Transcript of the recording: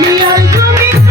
মিয়ার